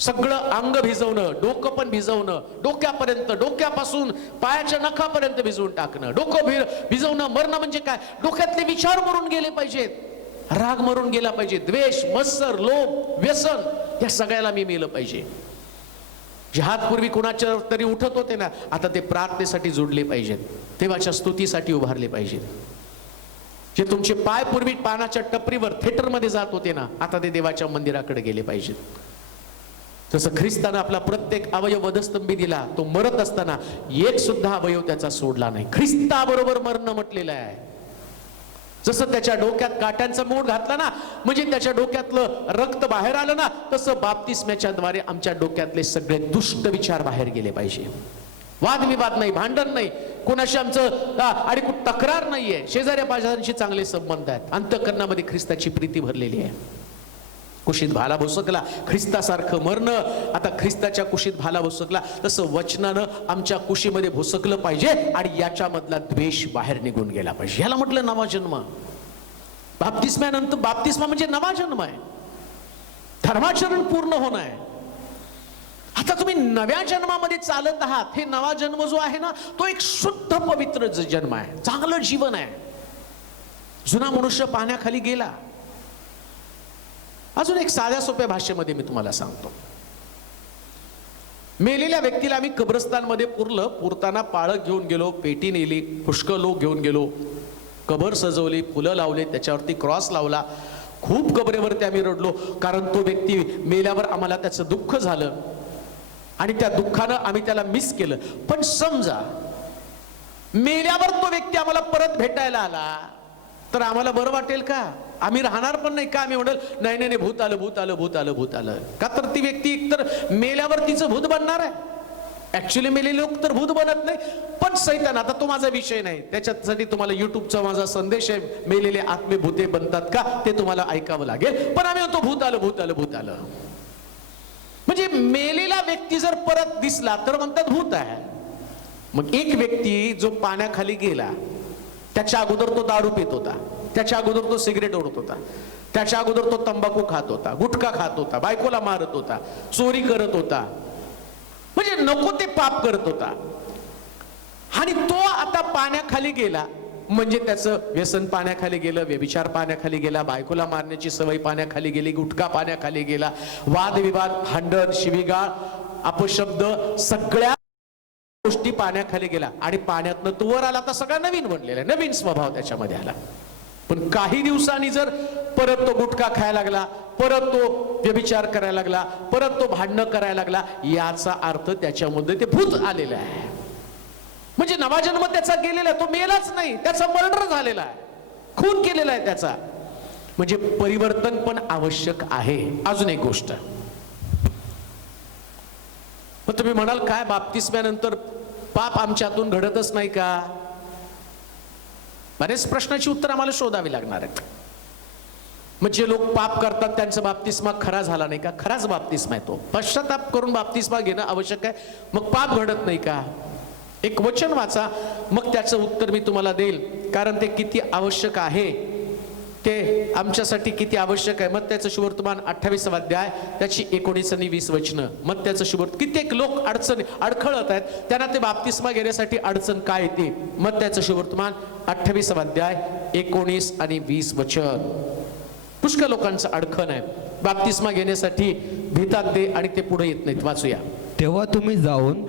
सगळं अंग भिजवणं, डोकं पण भिजवणं, डोक्यापर्यंत, डोक्यापासून पायाच्या नखापर्यंत भिजवून टाकणं. डोकं भिजवणं. मरणं म्हणजे काय. डोक्यातले विचार मरून गेले पाहिजेत, राग मरून गेला पाहिजे, द्वेष, मत्सर, लोभ, व्यसन या सगळ्याला मी मेलं पाहिजे. जे हात पूर्वी कुणाच्या तरी उठत होते ना, आता ते प्रार्थनेसाठी जोडले पाहिजेत, देवाच्या स्तुतीसाठी उभारले पाहिजेत. जे तुमचे पाय पूर्वी पानाच्या टपरीवर थिएटरमध्ये जात होते ना, आता ते देवाच्या मंदिराकडे गेले पाहिजेत. जसं ख्रिस्तानं आपला प्रत्येक अवयव वधस्तंभी दिला, तो मरत असताना एक सुद्धा अवयव त्याचा सोडला नाही. ख्रिस्ताबरोबर मरणं म्हटलेलं आहे. जसं त्याच्या डोक्यात काट्यांचा मूठ घातला ना, म्हणजे त्याच्या डोक्यातलं रक्त बाहेर आलं ना, तसं बाप्तिस्म्याच्या द्वारे आमच्या डोक्यातले सगळे दुष्ट विचार बाहेर गेले पाहिजे. वादविवाद नाही, भांडण नाही, कोणाशी आमचं आणि तक्रार नाहीये, शेजाऱ्या पाजाऱ्यांशी चांगले संबंध आहेत, अंतःकरणामध्ये ख्रिस्ताची प्रीती भरलेली आहे. कुशीत भाला भोसकला, ख्रिस्तासारखं मरणं. आता ख्रिस्ताच्या कुशीत भाला भोसकला तसं वचनानं आमच्या कुशीमध्ये भोसकलं पाहिजे आणि याच्यामधला द्वेष बाहेर निघून गेला पाहिजे. याला म्हटलं नवा जन्म. बाप्तिस्म्यानंतर बाप्तिस्मा म्हणजे नवा जन्म आहे, धर्माचरण पूर्ण होणं आहे. आता तुम्ही नव्या जन्मामध्ये चालत आहात. हे नवा जन्म जो आहे ना, तो एक शुद्ध पवित्र जन्म आहे, चांगलं जीवन आहे. जुना मनुष्य पाण्याखाली गेला. अजून एक साध्या सोप्या भाषेमध्ये मी तुम्हाला सांगतो. मेलेल्या व्यक्तीला आम्ही कब्रस्तानमध्ये पुरताना पाळक घेऊन गेलो, पेटी नेली, पुष्कळ लोक घेऊन गेलो, कबर सजवली, फुलं लावली, त्याच्यावरती क्रॉस लावला. खूप कबरेवरती आम्ही रडलो, कारण तो व्यक्ती मेल्यावर आम्हाला त्याचं दुःख झालं आणि त्या दुःखानं आम्ही त्याला मिस केलं. पण समजा मेल्यावर तो व्यक्ती आम्हाला परत भेटायला आला तर आम्हाला बरं वाटेल का? आम्ही राहणार पण नाही का? आम्ही म्हणल नाही नाही भूत आलं, भूत आलं, भूत आलं, भूत आलं. का तर ती व्यक्ती एकतर मेल्यावर तिचं भूत बनणार आहे. ऍक्च्युली मेलेले लोक तर भूत बनत नाही, पण सैतान, आता तो माझा विषय नाही, त्याच्यासाठी तुम्हाला युट्यूबचा माझा संदेश आहे, मेलेले आत्मे भूते बनतात का ते तुम्हाला ऐकावं लागेल. पण आम्ही म्हणतो भूत आलं, भूत आलं, भूत आलं. म्हणजे मेलेला व्यक्ती जर परत दिसला तर म्हणतात भूत आहे. मग एक व्यक्ती जो पाण्याखाली गेला, त्याच्या अगोदर तो दारू पित होता, त्याच्या अगोदर तो सिगरेट ओढत होता, त्याच्या अगोदर तो तंबाखू खात होता, गुटखा खात होता, बायकोला मारत होता, चोरी करत होता, म्हणजे नको ते पाप करत होता, आणि तो आता पाण्याखाली गेला म्हणजे त्याचं व्यसन पाण्याखाली गेलं, व्यभिचार पाण्याखाली गेला, बायकोला मारण्याची सवय पाण्याखाली गेली, गुटखा पाण्याखाली गेला, वादविवाद, भांडण, शिवीगाळ, अपशब्द, सगळ्या गोष्टी पाण्याखाली गेला. आणि पाण्यातनं तो वर आला तर सगळा नवीन बनलेला, नवीन स्वभाव त्याच्यामध्ये आला. पण काही दिवसांनी जर परत तो गुटखा खायला लागला, परत तो व्यभिचार करायला लागला, परत तो भांडणं करायला लागला, याचा अर्थ त्याच्यामध्ये ते भूत आलेलं आहे. म्हणजे नवा जन्म त्याचा गेलेला, तो मेलाच नाही, त्याचा मर्डर झालेला आहे, खून केलेला आहे त्याचा. म्हणजे परिवर्तन पण आवश्यक आहे. अजून एक गोष्ट, मग तुम्ही म्हणाल काय बाप्तिस्म्यानंतर पाप आमच्यातून घडतच नाही का? बरेच प्रश्नाची उत्तर आम्हाला शोधावी लागणार आहेत. मग जे लोक पाप करतात त्यांचा बाप्तिस्मा खरा झाला नाही का? खराच बाप्तिस्मा आहे तो. पश्चाताप करून बाप्तिस्मा घेणं आवश्यक आहे. मग पाप घडत नाही का? एक वचन वाचा, मग त्याचं उत्तर मी तुम्हाला देईल, कारण ते किती आवश्यक आहे, ते आमच्यासाठी किती आवश्यक आहे. मग त्याचं शुभवर्तमान 28 अध्याय त्याची 19 आणि 20 वचनं. मग त्याचं शुभवर्त कित्येक लोक अडखळत आहेत, त्यांना ते बाप्तिस्मा घेण्यासाठी अडचण काय येते. मग त्याचं शुभवर्तमान 28 अध्याय 19 आणि 20 वचन. पुष्कळ लोकांचं अडखण आहे, बाप्तिस्मा घेण्यासाठी भीतात ते आणि ते पुढे येत नाहीत. वाचूया. तेव्हा तुम्ही जाऊन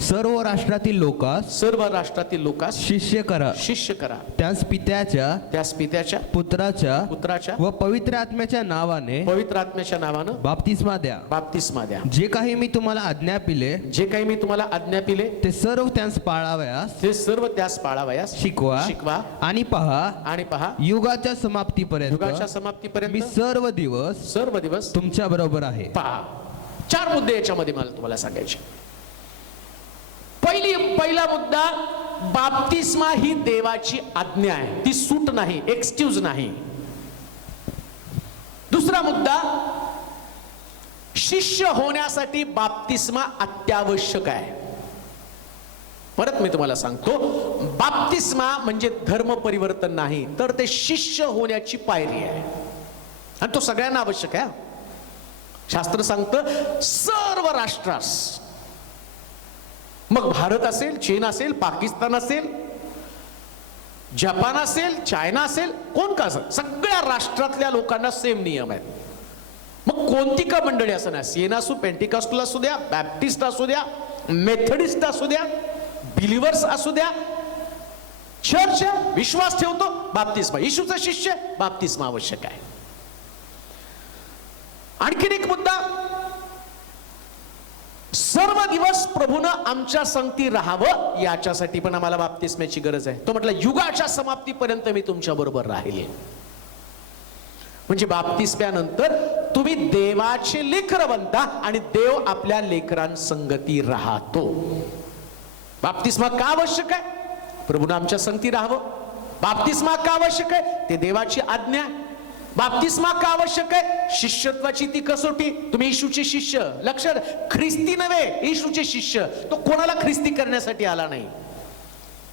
सर्व राष्ट्रातील लोकांस शिष्य करा, त्यास पित्याच्या पुत्राच्या व पवित्र आत्म्याच्या नावानं बाप्तिस्मा द्या. जे काही मी तुम्हाला आज्ञा पिले ते सर्व त्यास पाळावयास शिकवा. आणि पहा युगाच्या समाप्तीपर्यंत मी सर्व दिवस तुमच्या बरोबर आहे. पहा, 4 मुद्दे याच्यामध्ये मला तुम्हाला सांगायचे. पहिला मुद्दा, बाप्तिस्मा ही देवाची आज्ञा आहे, ती सूट नाही, एक्सक्यूज नाही. दुसरा मुद्दा, शिष्य होण्यासाठी बाप्तिस्मा अत्यावश्यक आहे. परत मी तुम्हाला सांगतो, बाप्तिस्मा म्हणजे धर्म परिवर्तन नाही, तर ते शिष्य होण्याची पायरी आहे, आणि तो सगळ्यांना आवश्यक आहे. शास्त्र सांगतं सर्व राष्ट्रास, मग भारत असेल, चीन असेल, पाकिस्तान असेल, जपान असेल, चायना असेल, कोण का असेल, सगळ्या राष्ट्रातल्या लोकांना सेम नियम आहेत. मग कोणती का मंडळी असं ना, सीएन असू, पेंटिकॉस्टल असू द्या, बॅप्टिस्ट असू द्या, मेथडिस्ट असू द्या, बिलिव्हर्स असू द्या, चर्च विश्वास ठेवतो, बाप्तिस्मा, येशूचा शिष्य, बाप्तिस्मा आवश्यक आहे. आणखीन एक मुद्दा, सर्व दिवस प्रभूनं आमच्या संगती राहावं, याच्यासाठी पण आम्हाला बाप्तिस्म्याची गरज आहे. तो म्हटलं युगाच्या समाप्तीपर्यंत मी तुमच्या बरोबर राहील. म्हणजे बाप्तिस्म्यानंतर तुम्ही देवाचे लेकर बनता आणि देव आपल्या लेकरांसंगती राहतो. बाप्तिस्मा का आवश्यक आहे? प्रभूनं आमच्या संगती राहावं. बाप्तिस्मा का आवश्यक आहे? ते देवाची आज्ञा. बाप्तिस्मा का आवश्यक आहे? शिष्यत्वाची ती कसोटी. तुम्ही येशूचे शिष्य, लक्षात, ख्रिस्ती नव्हे, येशूचे शिष्य. तो कोणाला ख्रिस्ती करण्यासाठी आला नाही.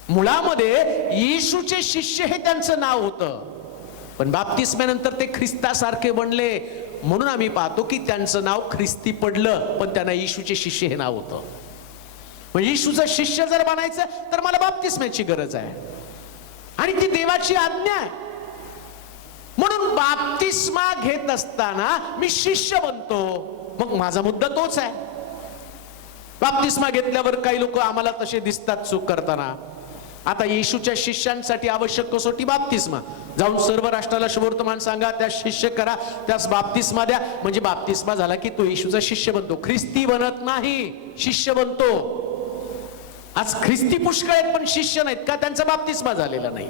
मुळामध्ये येशूचे शिष्य हे त्यांचं नाव होतं, पण बाप्तिस्म्यानंतर ते ख्रिस्तासारखे बनले, म्हणून आम्ही पाहतो की त्यांचं नाव ख्रिस्ती पडलं, पण त्यांना येशूचे शिष्य हे नाव होतं. म्हणजे येशूचं शिष्य जर बनायचं तर मला बाप्तिस्म्याची गरज आहे, आणि ती देवाची आज्ञा आहे. म्हणून बाप्तिस्मा घेत असताना मी शिष्य बनतो. मग माझा मुद्दा तोच आहे, बाप्तिस्मा घेतल्यावर काही लोक आम्हाला तसे दिसतात चूक करताना. आता येशूच्या शिष्यांसाठी आवश्यक कसोटी बाप्तिस्मा. जाऊन सर्व राष्ट्राला शुभवर्तमान सांगा, त्या शिष्य करा, त्यास बाप्तिस्मा द्या. म्हणजे बाप्तिस्मा झाला की तो येशूचा शिष्य बनतो, ख्रिस्ती बनत नाही, शिष्य बनतो. आज ख्रिस्ती पुष्कळ आहेत पण शिष्य नाहीत का? त्यांचा बाप्तिस्मा झालेला नाही.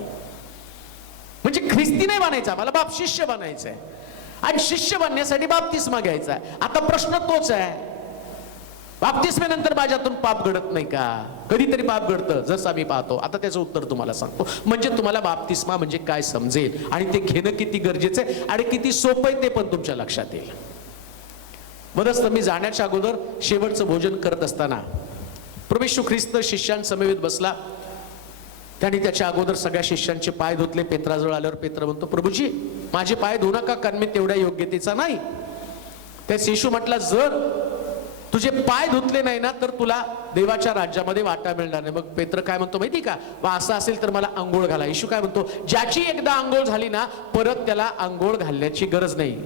म्हणजे ख्रिस्ती नाही बनायचा, मला बाप शिष्य बनायचंय आणि शिष्य बनण्यासाठी बाप्तिस्मा घ्यायचा आहे. आता प्रश्न तोच आहे, बाप्तिस्मेनंतर माझ्यातून पाप घडत नाही का? कधीतरी पाप घडतं, जसं आम्ही पाहतो. आता त्याचं उत्तर तुम्हाला सांगतो, म्हणजे तुम्हाला बाप्तिस्मा म्हणजे काय समजेल आणि ते घेणं किती गरजेचं आहे आणि किती सोपं आहे ते पण तुमच्या लक्षात येईल. बरंच मी जाण्याच्या अगोदर शेवटचं भोजन करत असताना प्रभू येशू ख्रिस्त शिष्यांसमवेत बसला. त्यांनी त्याच्या अगोदर सगळ्या शिष्यांचे पाय धुतले. पेत्राजवळ आल्यावर पेत्र म्हणतो, प्रभूजी माझे पाय धुऊ नका, कारण मी तेवढ्या योग्यतेचा नाही. त्याच येशू म्हटला, जर तुझे पाय धुतले नाही ना तर तुला देवाच्या राज्यामध्ये वाटा मिळणार नाही. मग पेत्र काय म्हणतो माहिती का? असं असेल तर मला आंघोळ घाला. येशू काय म्हणतो, ज्याची एकदा आंघोळ झाली ना परत त्याला आंघोळ घालण्याची गरज नाही.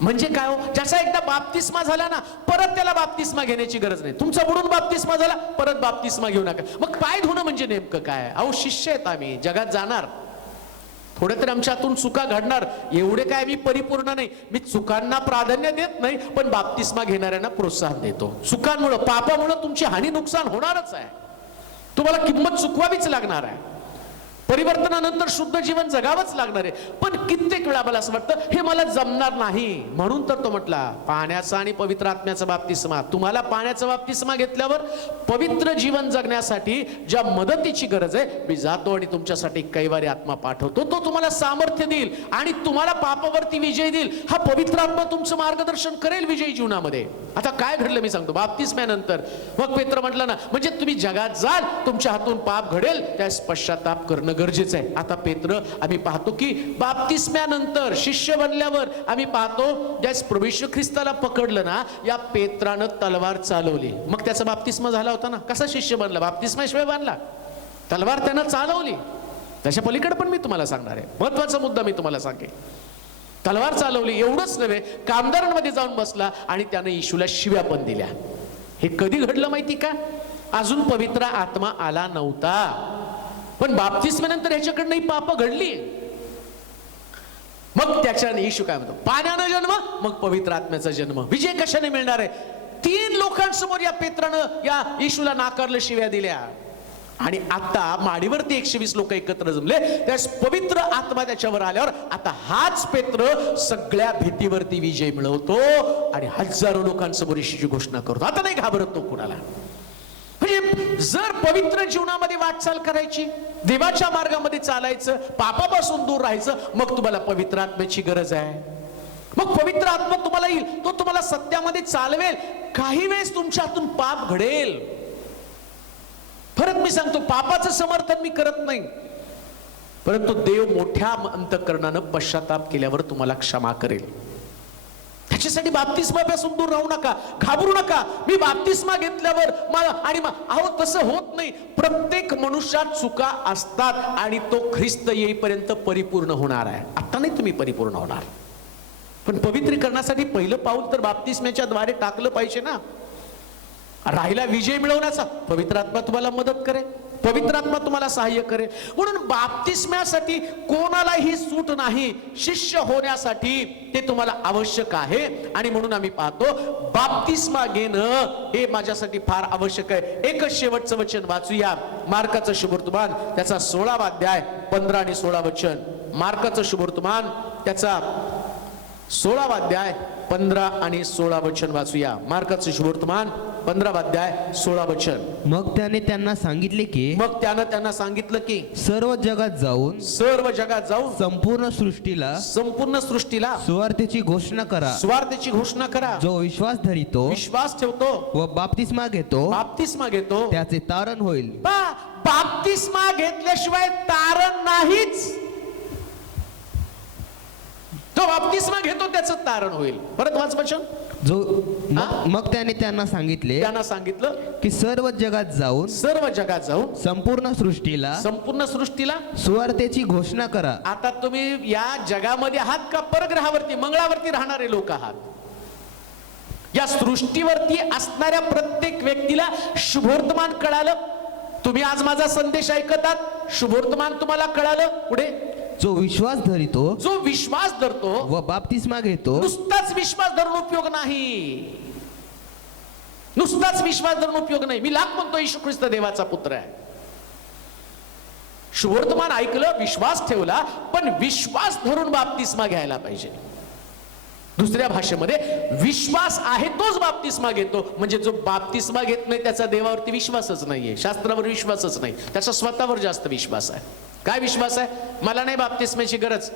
म्हणजे काय हो, ज्याचा एकदा बाप्तिस्मा झाला ना परत त्याला बाप्तिस्मा घेण्याची गरज नाही. तुमचा बुडून बाप्तिस्मा झाला परत बाप्तिस्मा घेऊ नका. मग पाय धुणं म्हणजे नेमकं काय? अहो शिष्य आहेत आम्ही, जगात जाणार, थोडे तरी आमच्या हातून चुका घडणार. एवढे काय मी परिपूर्ण नाही, मी चुकांना प्राधान्य देत नाही पण बाप्तिस्मा घेणाऱ्यांना प्रोत्साहन देतो. चुकांमुळे, पापामुळे तुमची हानी, नुकसान होणारच आहे, तुम्हाला किंमत चुकवावीच लागणार आहे. परिवर्तनानंतर शुद्ध जीवन जगावंच लागणार आहे. पण कित्येक वेळा मला असं वाटतं हे मला जमणार नाही, म्हणून तर तो म्हटला पाण्याचा आणि पवित्र आत्म्याचा बाप्तिस्मा. तुम्हाला पाण्याचा बाप्तिस्मा घेतल्यावर पवित्र जीवन जगण्यासाठी ज्या मदतीची गरज आहे मी जातो आणि तुमच्यासाठी कैवारी आत्मा पाठवतो. तो तुम्हाला सामर्थ्य देईल आणि तुम्हाला पापावरती विजय देईल. हा पवित्र आत्मा तुमचं मार्गदर्शन करेल विजयी जीवनामध्ये. आता काय घडलं मी सांगतो. बाप्तिस्म्यानंतर मग पेत्र म्हटलं ना, म्हणजे तुम्ही जगात जाल, तुमच्या हातून पाप घडेल, त्यास पश्चाताप करणं गरजेचं आहे. आता पेत्र आम्ही पाहतो की बाप्तिस्म्यानंतर शिष्य बनल्यावर आम्ही पाहतो ज्यास प्रभू येशू ख्रिस्ताला पकडलं ना, या पेत्रानं तलवार चालवली. मग त्याचा बाप्तिस्मा झाला होता ना. कसा शिष्य बनला? बाप्तिस्माशिवाय बनला. तलवार त्यानं चालवली. त्याच्या पलीकडे पण मी तुम्हाला सांगणार आहे, महत्वाचा मुद्दा मी तुम्हाला सांगेन. तलवार चालवली. एवढंच नव्हे, कामदारांमध्ये जाऊन बसला आणि त्यानं येशूला शिव्या पण दिल्या. हे कधी घडलं माहिती का? अजून पवित्र आत्मा आला नव्हता, पण बाप्तिस्म्यानंतर ह्याच्याकडनं ही पाप घडली. मग त्याच्याने येशू काय म्हणतो, पाण्यानं जन्म, मग पवित्र आत्म्याचा जन्म. विजय कशाने मिळणार आहे? 3 लोकांसमोर या पेत्रानं या येशूला नाकारलं, शिव्या दिल्या. आणि आता माडीवरती 120 लोक एकत्र जमले, त्यास पवित्र आत्मा त्याच्यावर आल्यावर आता हाच पेत्र सगळ्या भीतीवरती विजय मिळवतो आणि हजारो लोकांसमोर येशूची घोषणा करतो. आता नाही घाबरत तो कुणाला. म्हणजे जर पवित्र जीवनामध्ये वाटचाल करायची, देवाच्या मार्गामध्ये चालायचं, पापापासून दूर राहायचं, मग तुम्हाला पवित्र आत्म्याची गरज आहे. मग पवित्र आत्मा तुम्हाला येईल, तो तुम्हाला सत्यामध्ये चालवेल. काही वेळेस तुमच्या हातून पाप घडेल. परत मी सांगतो, पापाचं समर्थन मी करत नाही, परंतु देव मोठ्या अंतःकरणानं पश्चाताप केल्यावर तुम्हाला क्षमा करेल. त्याच्यासाठी बाप्तिस्मापासून दूर राहू नका, घाबरू नका. मी बाप्तिस्मा घेतल्यावर अहो तसं होत नाही. प्रत्येक मनुष्यात चुका असतात आणि तो ख्रिस्त येईपर्यंत परिपूर्ण होणार आहे. आता नाही तुम्ही परिपूर्ण होणार, पण पवित्रीकरणासाठी पहिलं पाऊल तर बाप्तिस्म्याच्या द्वारे टाकलं पाहिजे ना. राहिला विजय मिळवण्याचा, पवित्र आत्मा तुम्हाला मदत करेल, पवित्र आत्मा तुम्हाला सहाय्य करेल. म्हणून बाप्तिस्म्यासाठी कोणालाही सूट नाही, शिष्य होण्यासाठी ते तुम्हाला आवश्यक आहे. आणि म्हणून आम्ही पाहतो बाप्तिस्मा घेणं हे माझ्यासाठी फार आवश्यक आहे. एकच शेवटचं वचन वाचूया, मार्काचं शुभवर्तमान त्याचा 16वा अध्याय 15 आणि 16 वचन. मार्काचं शुभवर्तमान त्याचा 16वा अध्याय 15 आणि 16 वचन वाचूया. मार्काचं शुभवर्तमान 15वा अध्याय 16 वचन. मग त्याने त्यांना सांगितले की, मग त्यानं त्यांना सांगितलं की सर्व जगात जाऊन संपूर्ण सृष्टीला सुवार्तेची घोषणा करा. सुवार्तेची घोषणा करा. जो विश्वास धरितो, विश्वास ठेवतो व बाप्तिस्मा घेतो त्याचे तारण होईल. बाप्तिस्मा घेतल्याशिवाय तारण नाहीच. तो बाप्तिस्मा घेतो त्याचं तारण होईल. परत वाच वचन. मग त्याने त्यांना सांगितलं की सर्व जगात जाऊन संपूर्ण सृष्टीला सुवार्तेची घोषणा करा. आता तुम्ही या जगामध्ये आहात का परग्रहावरती, मंगळावरती राहणारे लोक आहात? या सृष्टीवरती असणाऱ्या प्रत्येक व्यक्तीला शुभवर्तमान कळालं. तुम्ही आज माझा संदेश ऐकतात, शुभवर्तमान तुम्हाला कळालं. पुढे जो विश्वास धरितो जो विश्वास धरतो व बाप्तिस्मा घेतो. नुसताच विश्वास धरून उपयोग नाही, नुसताच विश्वास धरून उपयोग नाही. मी लाख म्हणतो येशू ख्रिस्त देवाचा पुत्र आहे. शुभवर्तमान ऐकलं, विश्वास ठेवला, पण विश्वास धरून बाप्तिस्मा घ्यायला पाहिजे. दुसऱ्या भाषेमध्ये विश्वास आहे तोच बाप्तिस्मा घेतो. म्हणजे जो बाप्तिस्मा घेत नाही त्याचा देवावरती विश्वासच नाहीये, शास्त्रावर विश्वासच नाही, त्याचा स्वतःवर जास्त विश्वास आहे. काय विश्वास आहे? मला नाही बाप्तिस्म्याची गरज,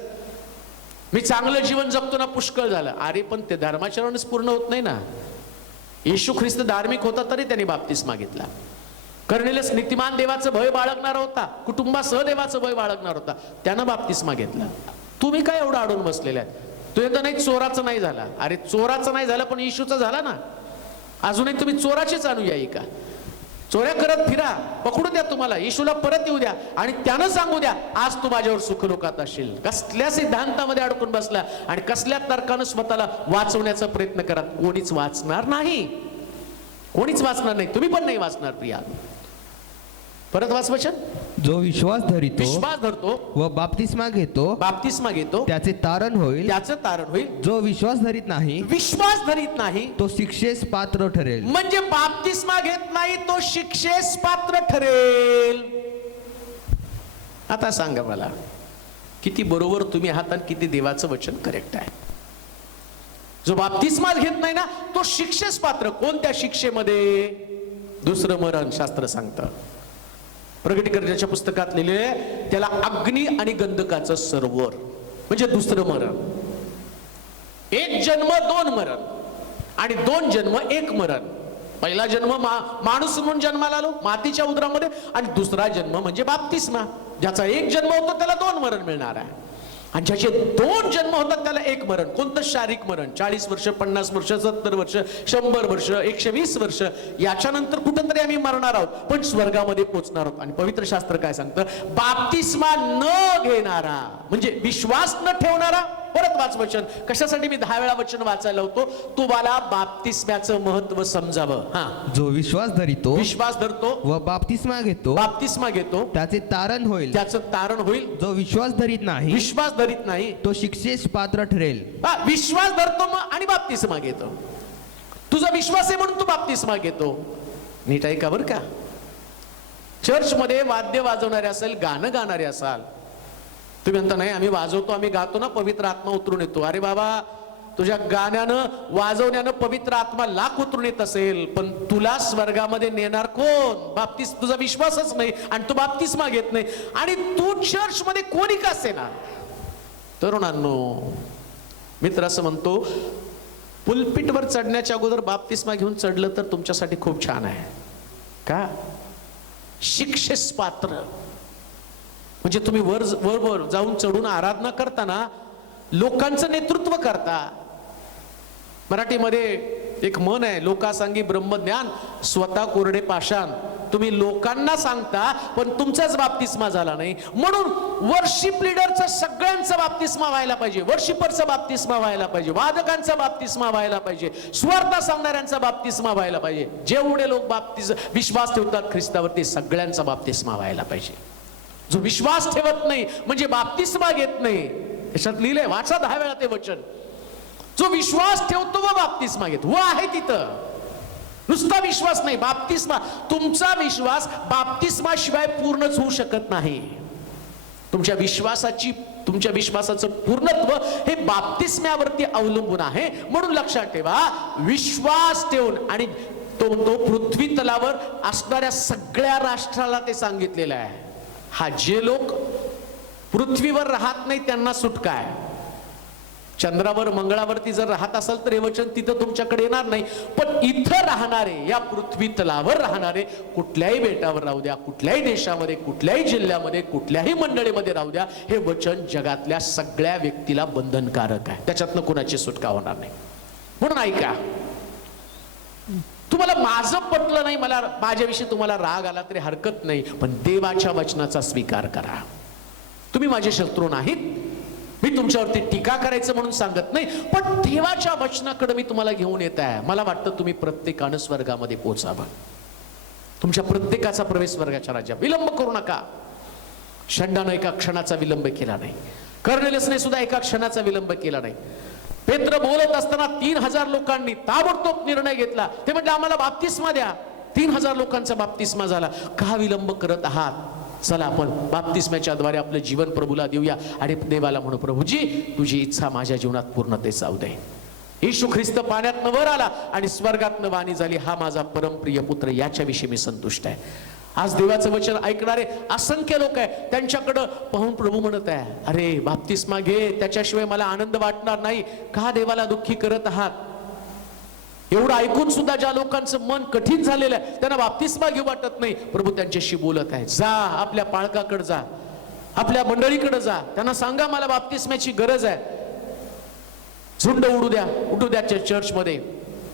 मी चांगलं जीवन जगतो ना, पुष्कळ झालं. अरे पण ते धर्माचरणच पूर्ण होत नाही ना. येशू ख्रिस्त धार्मिक होता तरी त्यांनी बाप्तिस्मा घेतला. कर्नेलियस नीतिमान देवाचं भय बाळगणारा होता, कुटुंबासह देवाचं भय बाळगणार होता, त्यानं बाप्तिस्मा घेतला. तुम्ही काय एवढं अडून बसलेले आहेत? तो येतं नाही चोराचं नाही झाला. अरे चोराचं नाही झालं पण येशूचा झाला ना. अजूनही तुम्ही चोराचीच आणूया का? चोऱ्या करत फिरा, पकडू द्या तुम्हाला, येशूला परत येऊ द्या आणि त्यानं सांगू द्या आज तू माझ्यावर सुखलोकात असशील. कसल्या सिद्धांतामध्ये अडकून बसला आणि कसल्या तर्कानं स्वतःला वाचवण्याचा प्रयत्न करा. कोणीच वाचणार नाही, कोणीच वाचणार नाही, तुम्ही पण नाही वाचणार प्रिया. परत वाच वचन. जो विश्वास धरितो विश्वास धरतो व बाप्तिस्मा घेतो. बाप्तिस्मा घेतो त्याचे तारण होईल. त्याचं तारण होईल. जो विश्वास धरीत नाही विश्वास धरीत नाही तो शिक्षेस पात्र ठरेल. म्हणजे बाप्तिस्मा घेत नाही तो शिक्षेस पात्र ठरेल. आता सांगा मला, किती बरोबर तुम्ही आहात आणि किती देवाचं वचन करेक्ट आहे. जो बाप्तिस्मा घेत नाही ना तो शिक्षेस पात्र. कोणत्या शिक्षेमध्ये? दुसरं मरण शास्त्र सांगतं. प्रकटीकरणाच्या पुस्तकात लिहिलेले त्याला अग्नी आणि गंधकाचं सरोवर म्हणजे दुसरं मरण. एक जन्म दोन मरण आणि दोन जन्म एक मरण. पहिला जन्म माणूस म्हणून जन्माला आलो मातीच्या उदरामध्ये, आणि दुसरा जन्म म्हणजे बाप्तिस्मा. ज्याचा एक जन्म होतो त्याला दोन मरण मिळणार आहे, आणि ज्याचे दोन जन्म होतात त्याला एक मरण. कोणतं? शारीरिक मरण. 40 वर्ष, 50 वर्ष, 70 वर्ष, 100 वर्ष, 120 वर्ष, याच्यानंतर कुठंतरी आम्ही मरणार आहोत, पण स्वर्गामध्ये पोहोचणार आहोत. आणि पवित्र शास्त्र काय सांगतं? बाप्तिस्मा न घेणारा म्हणजे विश्वास न ठेवणारा. परत वाच वचन. कशासाठी मी 10 वेळा वचन वाचायला होतो? तुम्हाला बाप्तिस्म्याचं महत्व समजावं. हा. जो विश्वास धरितो विश्वास धरतो व बाप्तिस्मा घेतो. बाप्तिस्मा घेतो त्याचे तारण होईल. त्याचं तारण होईल. जो विश्वास धरीत नाही विश्वास धरीत नाही तो शिक्षेस पात्र ठरेल. विश्वास धरतो मग आणि बाप्तिस्मा घेतो. तुझा विश्वास आहे म्हणून तू बाप्तिस्मा घेतो. नीट ऐका बरं का. चर्च मध्ये वाद्य वाजवणारे असेल, गाणं गाणारे असाल, तुम्ही म्हणता नाही आम्ही वाजवतो आम्ही गातो ना पवित्र आत्मा उतरून येतो. अरे बाबा, तुझ्या गाण्यानं वाजवण्यानं पवित्र आत्मा लाख उतरून येत असेल, पण तुला स्वर्गामध्ये नेणार कोण? तुझा विश्वासच नाही आणि तू बाप्तिस्मा घेत नाही, आणि तू चर्च मध्ये कोणी का असेना. तरुणांनो, मित्र असं म्हणतो, पुलपिटवर चढण्याच्या अगोदर बाप्तिस्मा घेऊन चढलं तर तुमच्यासाठी खूप छान आहे. का? शिक्षेस पात्र. म्हणजे तुम्ही वर वर जाऊन चढून आराधना करताना लोकांचं नेतृत्व करता. मराठीमध्ये एक म्हण आहे, लोकासांगी ब्रह्मज्ञान स्वतः कोरडे पाषाण. तुम्ही लोकांना सांगता पण तुमचाच बाप्तिस्मा झाला नाही. म्हणून वर्शिप लीडरचा सगळ्यांचा बाप्तिस्मा व्हायला पाहिजे, वर्शिपरचा बाप्तिस्मा व्हायला पाहिजे, वादकांचा बाप्तिस्मा व्हायला पाहिजे, सुवार्ता सांगणाऱ्यांचा बाप्तिस्मा व्हायला पाहिजे. जेवढे लोक विश्वास ठेवतात ख्रिस्तावरती सगळ्यांचा बाप्तिस्मा व्हायला पाहिजे. जो विश्वास ठेवत नाही म्हणजे बाप्तिस्मा घेत नाही. याच्यात लिहिलंय, वाचा 10 वेळा ते वचन. जो विश्वास ठेवतो व बाप्तिस्मा घेतो, व आहे तिथं. नुसता विश्वास नाही, बाप्तिस्मा. तुमचा विश्वास बाप्तिस्मा शिवाय पूर्णच होऊ शकत नाही. तुमच्या विश्वासाचं पूर्णत्व हे बाप्तिस्म्यावरती अवलंबून आहे. म्हणून लक्षात ठेवा, विश्वास ठेवून. आणि तो पृथ्वी तलावर असणाऱ्या सगळ्या राष्ट्राला ते सांगितलेलं आहे. हा, जे लोक पृथ्वीवर राहत नाही त्यांना सुटका आहे. चंद्रावर मंगळावरती जर राहत असाल तर हे वचन तिथं तुमच्याकडे येणार नाही. पण इथं राहणारे, या पृथ्वी तलावर राहणारे, कुठल्याही बेटावर राहू द्या, कुठल्याही देशामध्ये, कुठल्याही जिल्ह्यामध्ये, कुठल्याही मंडळीमध्ये राहू द्या, हे वचन जगातल्या सगळ्या व्यक्तीला बंधनकारक आहे. त्याच्यातनं कुणाची सुटका होणार नाही. म्हणून ऐका, तुम्हाला माझं पटलं नाही, माझ्याविषयी तुम्हाला राग आला तरी हरकत नाही, पण देवाच्या वचनाचा स्वीकार करा. तुम्ही माझे शत्रू नाहीत, मी तुमच्यावरती टीका करायचं म्हणून सांगत नाही, पण देवाच्या वचनाकडे मी तुम्हाला घेऊन येत आहे. मला वाटतं तुम्ही प्रत्येकानं स्वर्गामध्ये पोहोचावं. तुमच्या प्रत्येकाचा प्रवेश स्वर्गाच्या राज्यात. विलंब करू नका. षंडानं एका क्षणाचा विलंब केला नाही. कर्नेलियसने सुद्धा एका क्षणाचा विलंब केला नाही. पेत्र बोलत असताना 3000 लोकांनी ताबडतोब निर्णय घेतला. ते म्हटले आम्हाला बाप्तिस्मा द्या. 3000 लोकांचा बाप्तिस्मा झाला. का विलंब करत आहात? चला आपण बाप्तिस्म्याच्या द्वारे आपलं जीवन प्रभूला देऊया आणि देवाला म्हणू, प्रभूजी तुझी इच्छा माझ्या जीवनात पूर्णतेस जाऊ दे. येशू ख्रिस्त पाण्यातनं वर आला आणि स्वर्गातनं वाणी झाली, हा माझा परमप्रिय पुत्र, याच्याविषयी मी संतुष्ट आहे. आज देवाचं वचन ऐकणारे असंख्य लोक आहे, त्यांच्याकडं पाहून प्रभू म्हणत आहे, अरे बाप्तिस्मा घे, त्याच्याशिवाय मला आनंद वाटणार नाही. का देवाला दुःखी करत आहात? एवढं ऐकून सुद्धा ज्या लोकांचं मन कठीण झालेलं आहे, त्यांना बाप्तिस्मा घेऊ वाटत नाही, प्रभू त्यांच्याशी बोलत आहे. जा, आपल्या पाळकाकडे जा, आपल्या मंडळीकडे जा, त्यांना सांगा मला बाप्तिस्म्याची गरज आहे. झुंड उडू द्या चर्चमध्ये,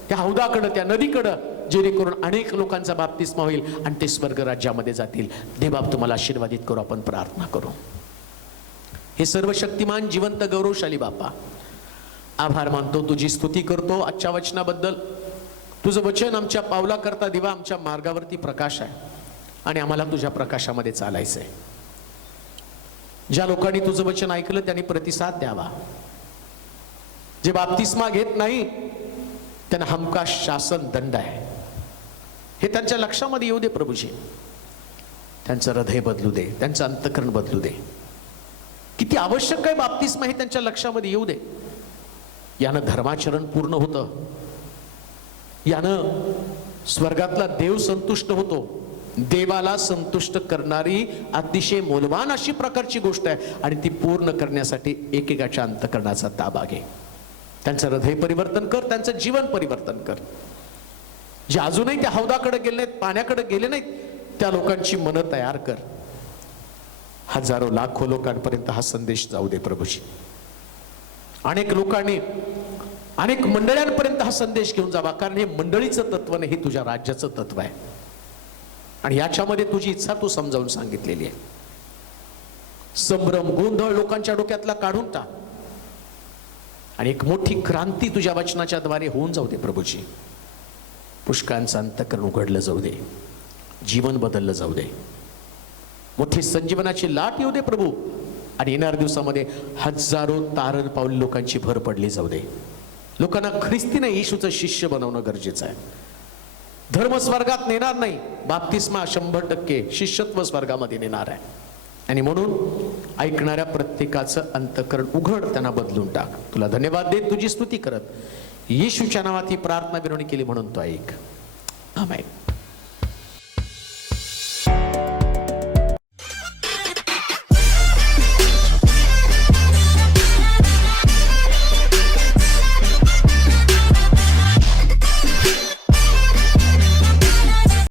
त्या हौदाकडं, त्या नदीकडं, जेणेकरून अनेक लोकांचा बाप्तिस्मा होईल आणि ते स्वर्ग राज्यामध्ये जातील. देवबाप तुम्हाला आशीर्वादित करू. आपण प्रार्थना करू. हे सर्वशक्तिमान जिवंत गौरवशाली बापा, आभार मानतो, तुझी स्तुती करतो आजच्या वचनाबद्दल. तुझं वचन आमच्या पावलाकरता दिवा, आमच्या मार्गावरती प्रकाश आहे आणि आम्हाला तुझ्या प्रकाशामध्ये चालायचं आहे. ज्या लोकांनी तुझं वचन ऐकलं त्यांनी प्रतिसाद द्यावा. जे बाप्तिस्मा घेत नाही त्यांना हमखास शासन दंड आहे, हे त्यांच्या लक्षामध्ये येऊ दे प्रभूजी. त्यांचं हृदय बदलू दे, त्यांचं अंतःकरण बदलू दे. किती आवश्यक आहे बाप्तिस्मा हे त्यांच्या लक्षामध्ये येऊ दे. यानं धर्माचरण पूर्ण होतं, यानं स्वर्गातला देव संतुष्ट होतो. देवाला संतुष्ट करणारी अतिशय मौल्यवान अशी प्रकारची गोष्ट आहे आणि ती पूर्ण करण्यासाठी एकेकाच्या अंतःकरणाचा ताबा घे. त्यांचं हृदय परिवर्तन कर, त्यांचं जीवन परिवर्तन कर. जे अजूनही त्या हौदाकडे गेले नाहीत, पाण्याकडे गेले नाहीत, त्या लोकांची मनं तयार कर. हजारो लाखो लोकांपर्यंत हा संदेश जाऊ दे प्रभूजी. अनेक लोकांनी, अनेक मंडळांपर्यंत हा संदेश घेऊन जावा, कारण हे मंडळीचं तत्व नाही, हे तुझ्या राज्याचं तत्व आहे आणि याच्यामध्ये तुझी इच्छा तू समजावून सांगितलेली आहे. संभ्रम, गोंधळ लोकांच्या डोक्यातला काढून टाक आणि एक मोठी क्रांती तुझ्या वचनाच्या द्वारे होऊन जाऊ दे प्रभूजी. पुष्कळांचं अंतःकरण उघडलं जाऊ दे, जीवन बदललं जाऊ दे, मोठी संजीवनाची लाट येऊ दे प्रभू आणि येणाऱ्या दिवसामध्ये हजारो तारण पावली लोकांची भर पडली जाऊ दे. लोकांना ख्रिस्तीने येशूचं शिष्य बनवणं गरजेचं आहे. धर्म स्वर्गात नेणार नाही, बाप्तिस्मा 100% शिष्यत्व स्वर्गामध्ये नेणार आहे. आणि म्हणून ऐकणाऱ्या प्रत्येकाचं अंतःकरण उघड, त्यांना बदलून टाक. तुला धन्यवाद देत, तुझी स्तुती करत, येशूच्या नावात ही प्रार्थना विनवणी केली म्हणून तो ऐक. आमेन.